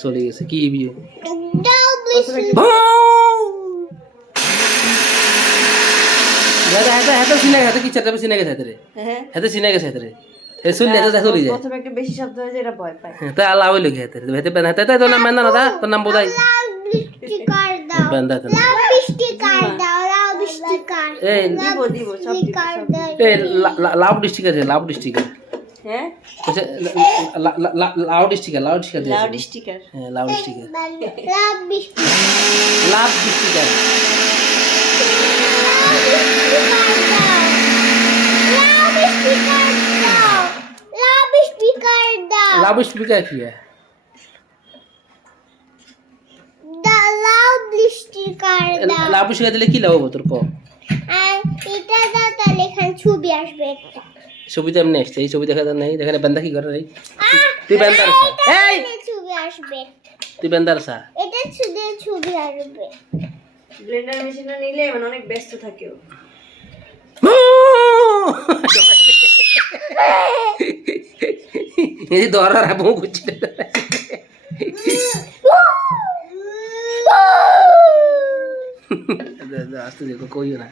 চলে গেছে কি বিয়ে দাদা হাতে সিনে হাতে কি চারটা সিনে গেছে রে হাতে সিনে গেছে রে এ শুনলে তো চলে যায় প্রথমে একটু বেশি শব্দ হয়ে যায় এটা ভয় পায় তা আল্লাহ হইলো কি হাতে হাতে পেন হাতে তো নাম না দাদা তোর নাম বোধাই বান্দা তো এই দিব সব দিব এই লাউড স্টিকার আছে লাউড স্টিকার হ্যাঁ আচ্ছা লাউড স্টিকার লাউড স্টিকার হ্যাঁ loud sticker loud sticker loud speaker की है लाउड स्पीकर দিলে কি লাভ হবে তোর কো এটা দাও তাহলে এখানে ছবি আসবে একটা ছবি তো এমনি আসছে এই ছবি দেখা যায় নাই এখানে বান্দা কি করে রে তুই বান্দার সা এই ছবি আসবে তুই বান্দার সা এটা ছবি আসবে ব্লেন্ডার মেশিনটা নিলে মানে অনেক ব্যস্ত থাকে ও এই দরা রাবো কুচি আস্তে দেখো কইও না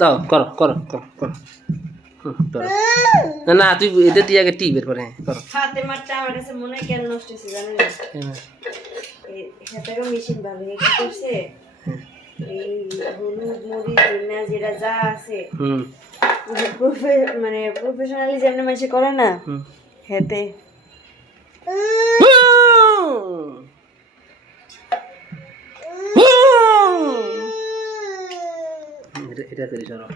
দাও করো করো করো করো না না তুই এটা দিয়ে আগে টি বের করে করো হাতে মারটা আমার কাছে মনে হয় কেন নষ্ট হয়েছে জানেন না এই হাতেরও মেশিন ভালো কি করছে এই হলুদ মরিচ ধনিয়া জিরা যা আছে মানে প্রফেশনালি যেমন মানুষ করে না হেতে এটা করে চলো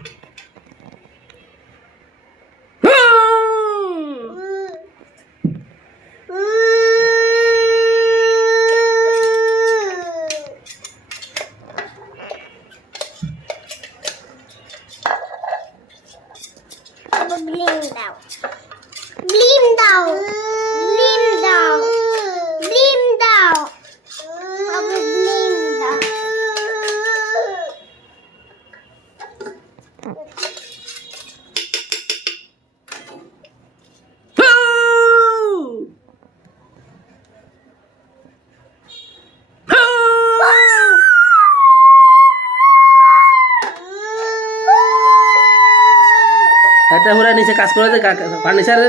এটা পুরা নিচে কাজ করে যে ফার্নিচার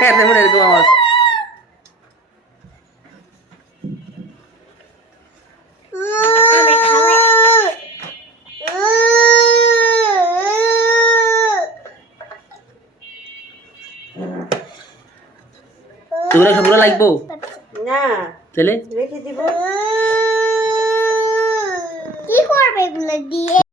এরকম এরকম আওয়াজ তোরা খাবো লাগবো না তাহলে রেখে দিব কি করবে এগুলো দিয়ে